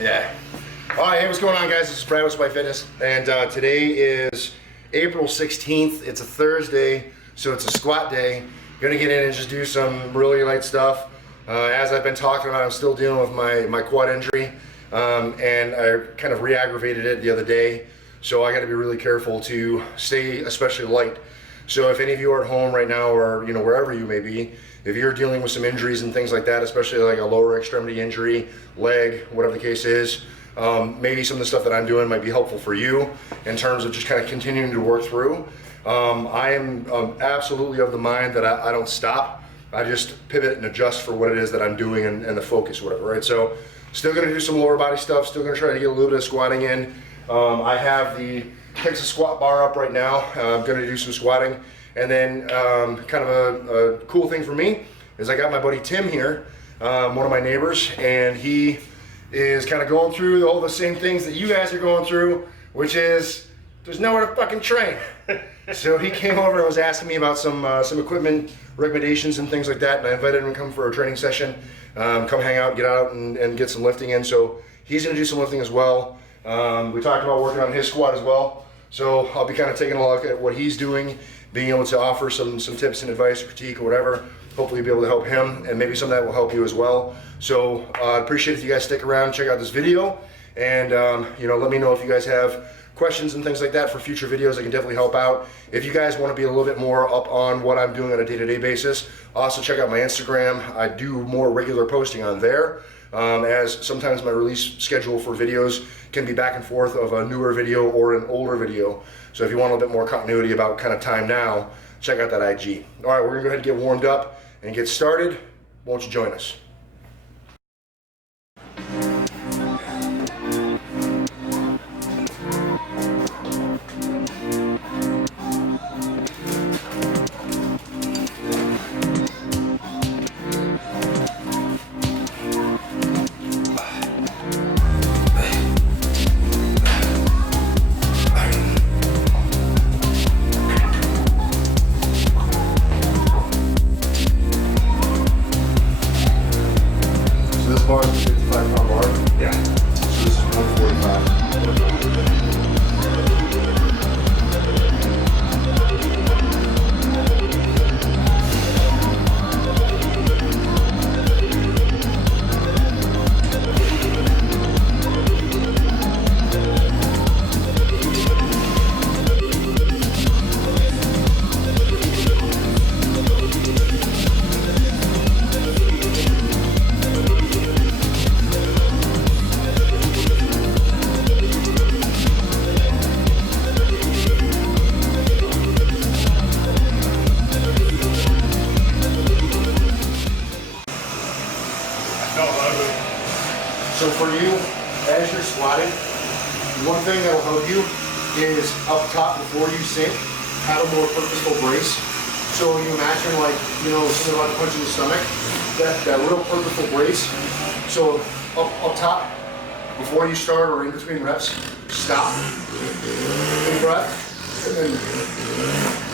Yeah. All right, hey, what's going on, guys? This is Brad with Despitefitness, and today is April 16th. It's a Thursday, so it's a squat day. Gonna get in and just do some really light stuff. As I've been talking about, I'm still dealing with my quad injury, and I kind of re-aggravated it the other day, so I got to be really careful to stay especially light. So if any of you are at home right now, or wherever you may be, if you're dealing with some injuries and things like that, especially like a lower extremity injury, leg, whatever the case is, maybe some of the stuff that I'm doing might be helpful for you in terms of just kind of continuing to work through. I am absolutely of the mind that I don't stop. I just pivot and adjust for what it is that I'm doing and the focus, whatever, right? So still gonna do some lower body stuff, still gonna try to get a little bit of squatting in. I have the Texas squat bar up right now. I'm gonna do some squatting. And then kind of a cool thing for me is I got my buddy Tim here, one of my neighbors, and he is kind of going through all the same things that you guys are going through, which is there's nowhere to fucking train. So he came over and was asking me about some equipment recommendations and things like that, and I invited him to come for a training session, come hang out, get out and get some lifting in. So he's gonna do some lifting as well. We talked about working on his squat as well. So I'll be kind of taking a look at what he's doing, being able to offer some tips and advice, critique or whatever. Hopefully be able to help him, and maybe some of that will help you as well. So I appreciate if you guys stick around, check out this video, and let me know if you guys have questions and things like that for future videos. I can definitely help out. If you guys want to be a little bit more up on what I'm doing on a day-to-day basis, also check out my Instagram. I do more regular posting on there, as sometimes my release schedule for videos can be back and forth of a newer video or an older video. So if you want a little bit more continuity about kind of time now, check out that IG. All right, we're gonna go ahead and get warmed up and get started. Won't you join us? Bar is a 55-pound bar? Yeah. So this is 145. So for you, as you're squatting, one thing that will help you is up top before you sink, have a more purposeful brace. So when you imagine something about punching the stomach, that real purposeful brace. So up top, before you start or in between reps, stop, big breath, and then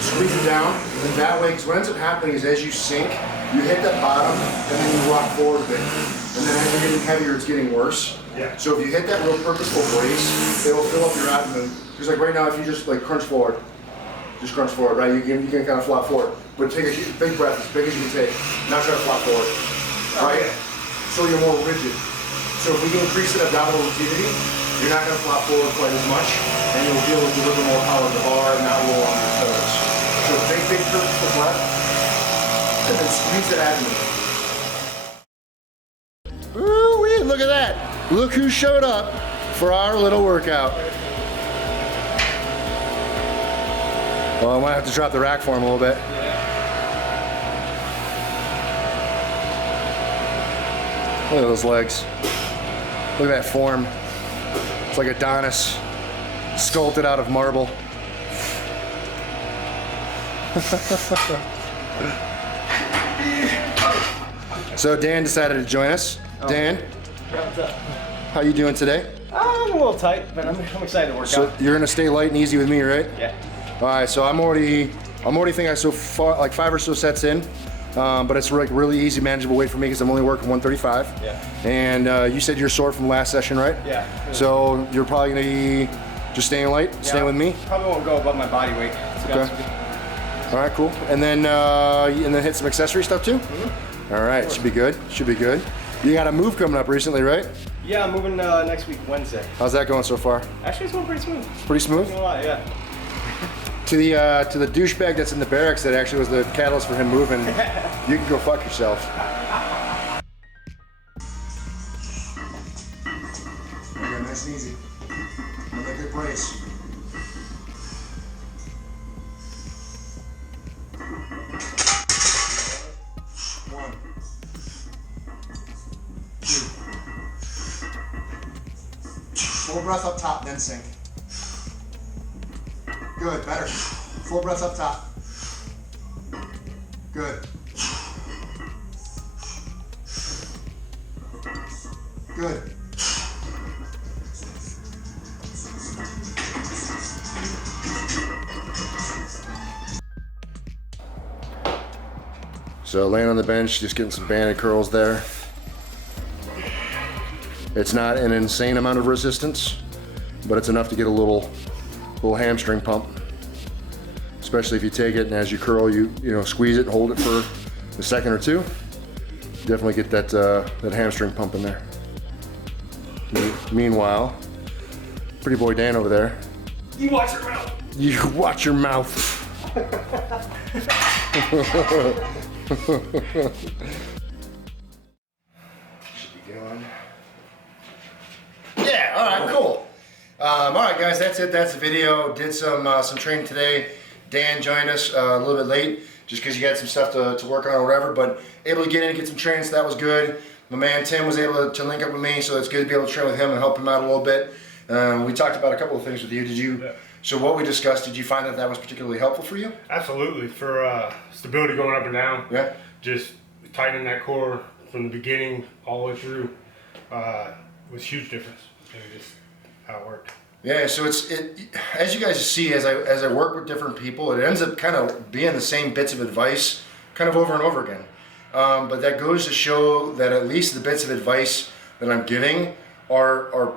squeeze it down. And that way, because what ends up happening is as you sink, you hit that bottom and then you rock forward a bit. And then as you're getting heavier, it's getting worse. Yeah. So if you hit that real purposeful brace, it will fill up your abdomen. Because like right now, if you just like crunch forward, right? You can kind of flop forward. But take a big breath, as big as you can take. Not try to flop forward, right? Okay. So you're more rigid. So if we can increase the abdominal rigidity, you're not going to flop forward quite as much, and you'll be able to deliver more power to the bar and not roll on your toes. So big purposeful breath, and then squeeze the abdomen. Ooh-wee, look at that. Look who showed up for our little workout. Well, I might have to drop the rack for him a little bit. Look at those legs. Look at that form. It's like Adonis, sculpted out of marble. So Dan decided to join us. Dan, What's up? how you doing today? I'm a little tight, but I'm excited to work So out. you're gonna stay light and easy with me, right? Yeah. All right. So I'm already thinking so far like 5 or so sets in. but it's like really easy, manageable weight for me because I'm only working 135. Yeah. And you said you're sore from last session, right? Yeah. So you're probably gonna be just staying light, staying with me. Probably won't go above my body weight. To be honest with you. All right, cool. And then hit some accessory stuff too. All right, should be good. Should be good. You got a move coming up recently, right? Yeah, I'm moving next week, Wednesday. How's that going so far? Actually, it's going pretty smooth. Pretty smooth. Not gonna lie, yeah. To the douchebag that's in the barracks that actually was the catalyst for him moving, you can go fuck yourself. Okay, nice and easy. Another good brace. One. Two. Full breath up top, then sink. Good, better. Full breath up top. Good. Good. So laying on the bench, just getting some banded curls there. It's not an insane amount of resistance, but it's enough to get a little hamstring pump. Especially if you take it and as you curl, you squeeze it and hold it for a second or two. Definitely get that hamstring pump in there. Meanwhile, pretty boy Dan over there. You watch your mouth. You watch your mouth. Should be going. Yeah, all right, cool. All right, guys, that's it. That's the video. Did some training today. Dan joined us a little bit late just because you had some stuff to work on or whatever, but able to get in and get some training, so that was good. My man Tim was able to link up with me, so it's good to be able to train with him and help him out a little bit. We talked about a couple of things with you. Did you? Yeah. So what we discussed, did you find that was particularly helpful for you? Absolutely. For stability going up and down. Yeah. Just tightening that core from the beginning all the way through was a huge difference in just how it worked. Yeah, so as you guys see, as I work with different people, it ends up kind of being the same bits of advice kind of over and over again. But that goes to show that at least the bits of advice that I'm giving are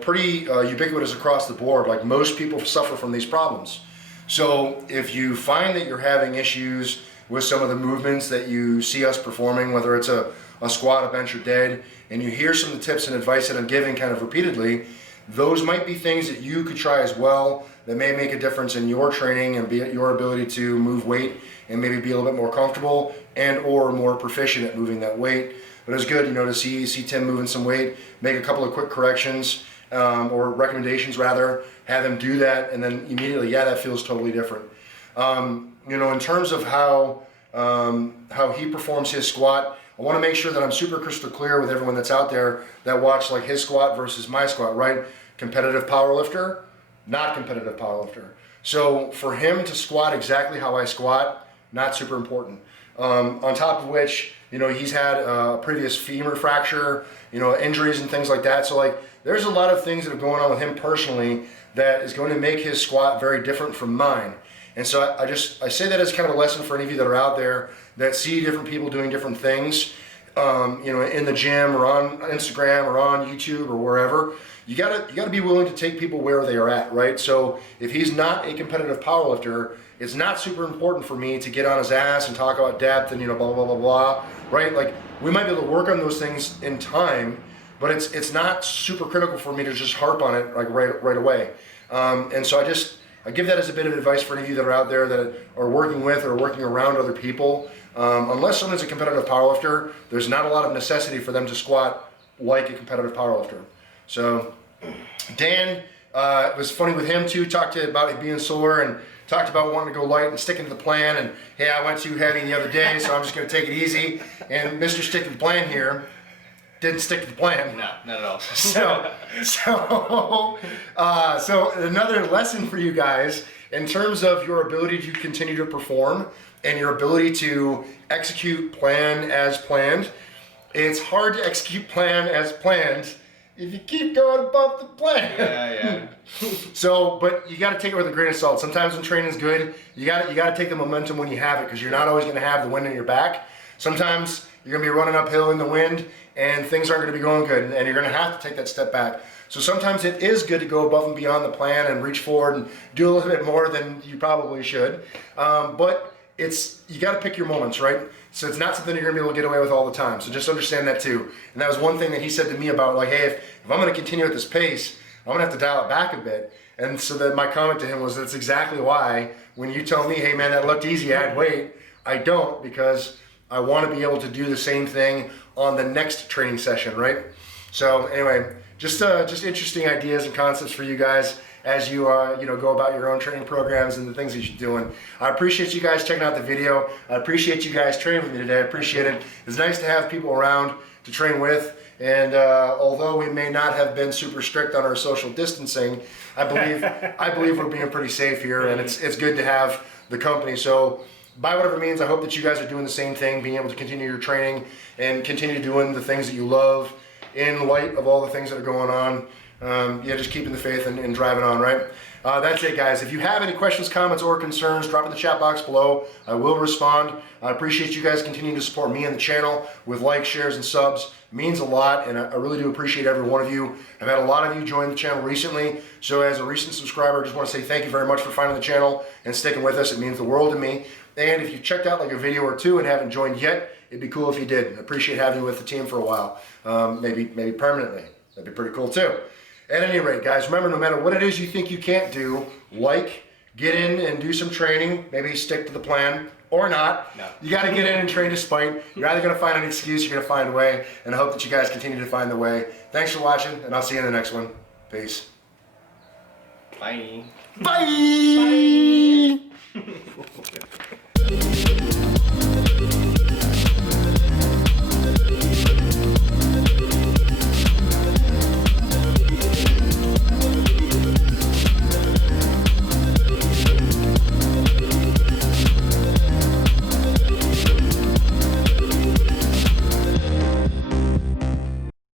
pretty ubiquitous across the board. Like most people suffer from these problems. So if you find that you're having issues with some of the movements that you see us performing, whether it's a squat, a bench, or dead, and you hear some of the tips and advice that I'm giving kind of repeatedly, those might be things that you could try as well that may make a difference in your training and your ability to move weight and maybe be a little bit more comfortable and or more proficient at moving that weight. But it's good, to see Tim moving some weight, make a couple of quick corrections or recommendations rather, have him do that, and then immediately, yeah, that feels totally different. In terms of how he performs his squat, I want to make sure that I'm super crystal clear with everyone that's out there that watch like his squat versus my squat, right? Competitive powerlifter, not competitive powerlifter. So for him to squat exactly how I squat, not super important. On top of which, he's had a previous femur fracture, injuries and things like that. So like, there's a lot of things that are going on with him personally that is going to make his squat very different from mine. And so I say that as kind of a lesson for any of you that are out there that see different people doing different things, in the gym or on Instagram or on YouTube or wherever. You gotta be willing to take people where they are at, right? So if he's not a competitive powerlifter, it's not super important for me to get on his ass and talk about depth and blah blah blah blah, right? Like we might be able to work on those things in time, but it's not super critical for me to just harp on it like right away. And so I give that as a bit of advice for any of you that are out there that are working with or working around other people. Unless someone's a competitive powerlifter, there's not a lot of necessity for them to squat like a competitive powerlifter. So Dan, it was funny with him too, talked about it being sore and talked about wanting to go light and sticking to the plan, and hey, I went too heavy the other day, so I'm just going to take it easy. And Mr. Stick to the Plan here didn't stick to the plan. No, not at all. So another lesson for you guys in terms of your ability to continue to perform and your ability to execute plan as planned. It's hard to execute plan as planned if you keep going above the plan. Yeah. So, but you got to take it with a grain of salt. Sometimes when training's good, you got to take the momentum when you have it, because you're not always going to have the wind in your back. Sometimes you're gonna be running uphill in the wind and things aren't gonna be going good, and you're gonna have to take that step back. So sometimes it is good to go above and beyond the plan and reach forward and do a little bit more than you probably should. But you gotta pick your moments, right? So it's not something you're gonna be able to get away with all the time. So just understand that too. And that was one thing that he said to me about, like, hey, if I'm gonna continue at this pace, I'm gonna have to dial it back a bit. And so that my comment to him was, that's exactly why when you tell me, hey man, that looked easy, add weight, I don't, because I want to be able to do the same thing on the next training session, right? So anyway, just interesting ideas and concepts for you guys as you go about your own training programs and the things that you're doing. I appreciate you guys checking out the video. I appreciate you guys training with me today. I appreciate it. It's nice to have people around to train with. And although we may not have been super strict on our social distancing, I believe we're being pretty safe here, and it's good to have the company. So by whatever means, I hope that you guys are doing the same thing, being able to continue your training and continue doing the things that you love in light of all the things that are going on. Just keeping the faith and driving on, right? That's it, guys. If you have any questions, comments, or concerns, drop in the chat box below. I will respond. I appreciate you guys continuing to support me and the channel with likes, shares, and subs. It means a lot, and I really do appreciate every one of you. I've had a lot of you join the channel recently, so as a recent subscriber, I just want to say thank you very much for finding the channel and sticking with us. It means the world to me. And if you checked out like a video or two and haven't joined yet, it'd be cool if you did. I appreciate having you with the team for a while, maybe permanently. That'd be pretty cool too. At any rate, guys, remember, no matter what it is you think you can't do, get in and do some training, maybe stick to the plan, or not. No. You got to get in and train despite. You're either going to find an excuse, you're going to find a way, and I hope that you guys continue to find the way. Thanks for watching, and I'll see you in the next one. Peace. Bye. Bye!